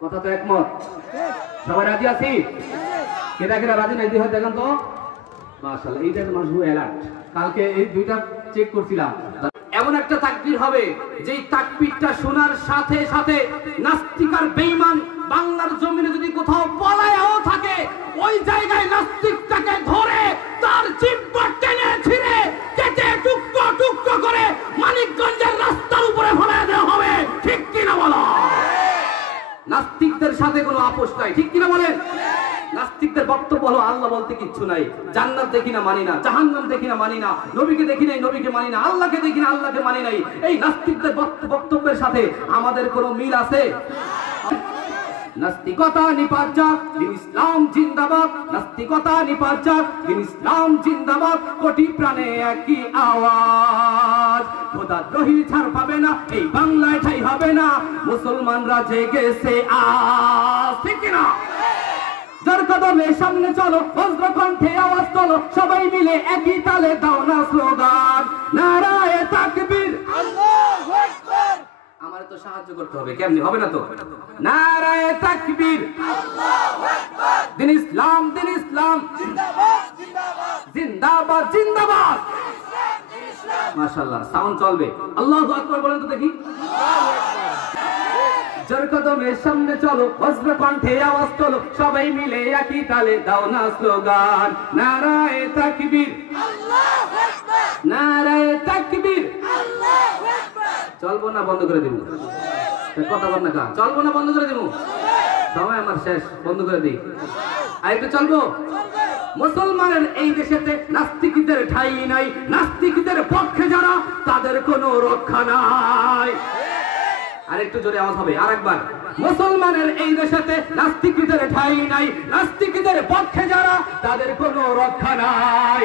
কথা তো একমত, সবাই রাজি আছি? কেটা কেটা রাজি নাই হয় দেখেন তো। মাশাআল্লাহ, এইটা তো মানুষ অ্যালার্ট। কালকে এই দুইটা চেক করছিলাম। এমন একটা তাকবীর হবে যেই তাকবীরটা শোনার সাথে সাথে নাস্তিক আর বেঈমান বাংলার জমিনে যদি কোথাও পলায়ও থাকে, ওই জায়গায় নাস্তিকটাকে ধরে তার জিহ্বা টেনে ছিঁড়ে কেটে টুকরো টুকরো করে মানিকগঞ্জের রাস্তার উপরে ফেলে দেওয়া হবে। ঠিক কিনা বলো? নাস্তিকদের সাথে কোনো আপোষ নাই, ঠিক কিনা বলেন? নাস্তিকদের বক্তব্য হলো আল্লাহ বলতে কিচ্ছু নাই, জান্নাত দেখি না মানি না, জাহান্নাম দেখি না মানি না, নবীকে দেখি নাই নবীকে মানি না, আল্লাহকে দেখি না আল্লাহকে মানি নাই। এই নাস্তিকদের বক্তব্যের সাথে আমাদের কোনো মিল আছে? নাস্তিকতা নিপাত যাক, দিন ইসলাম জিন্দাবাদ। নাস্তিকতা নিপাত যাক, দিন ইসলাম জিন্দাবাদ। কোটি প্রাণে একই আওয়াজ, খোদাদ্রোহী ছাড় পাবে না, এই বাংলায় ঠাঁই হবে না। মুসলমানরা জেগেছে আজ, ঠিক কিনা? যার কদমে সামনে চলো, বজ্র কণ্ঠে আওয়াজ তোলো, সবাই মিলে একই তালে দাও না স্লোগান, নারায়ে তাকবীর, আল্লাহু আকবার। আমারে তো সাহায্য করতে হবে, কেমনে হবে না তো? নারায়ে তাকবীর, আল্লাহু আকবার। দিন ইসলাম, দিন ইসলাম জিন্দাবাদ, জিন্দাবাদ, জিন্দাবাদ, জিন্দাবাদ। মাশাআল্লাহ, সাউন্ড চলবে। আল্লাহু আকবার বলেন তো দেখি। আল্লাহু আকবার। যার কদমে সামনে চলো, বজ্র কণ্ঠে আওয়াজ তোলো, সবাই মিলে একই তালে দাও না স্লোগান, নারায়ে তাকবীর, আল্লাহু আকবার, নারায়ে তাকবীর, আল্লাহু আকবার। চলবো না বন্ধ করে দেব? কথা বল না, চলবো না বন্ধ করে দেব? সময় আমার শেষ, বন্ধ করে দিই। আর একটু চলবো? মুসলমানের এই দেশেতে নাস্তিকদের ঠাঁই নাই, নাস্তিকদের পক্ষে যারা তাদের কোনো রক্ষা নাই। আর একটু জোরে আওয়াজ হবে, আরেকবার। মুসলমানের এই দেশেতে নাস্তিকদের ঠাঁই নাই, নাস্তিকদের পক্ষে যারা তাদের কোনো রক্ষা নাই।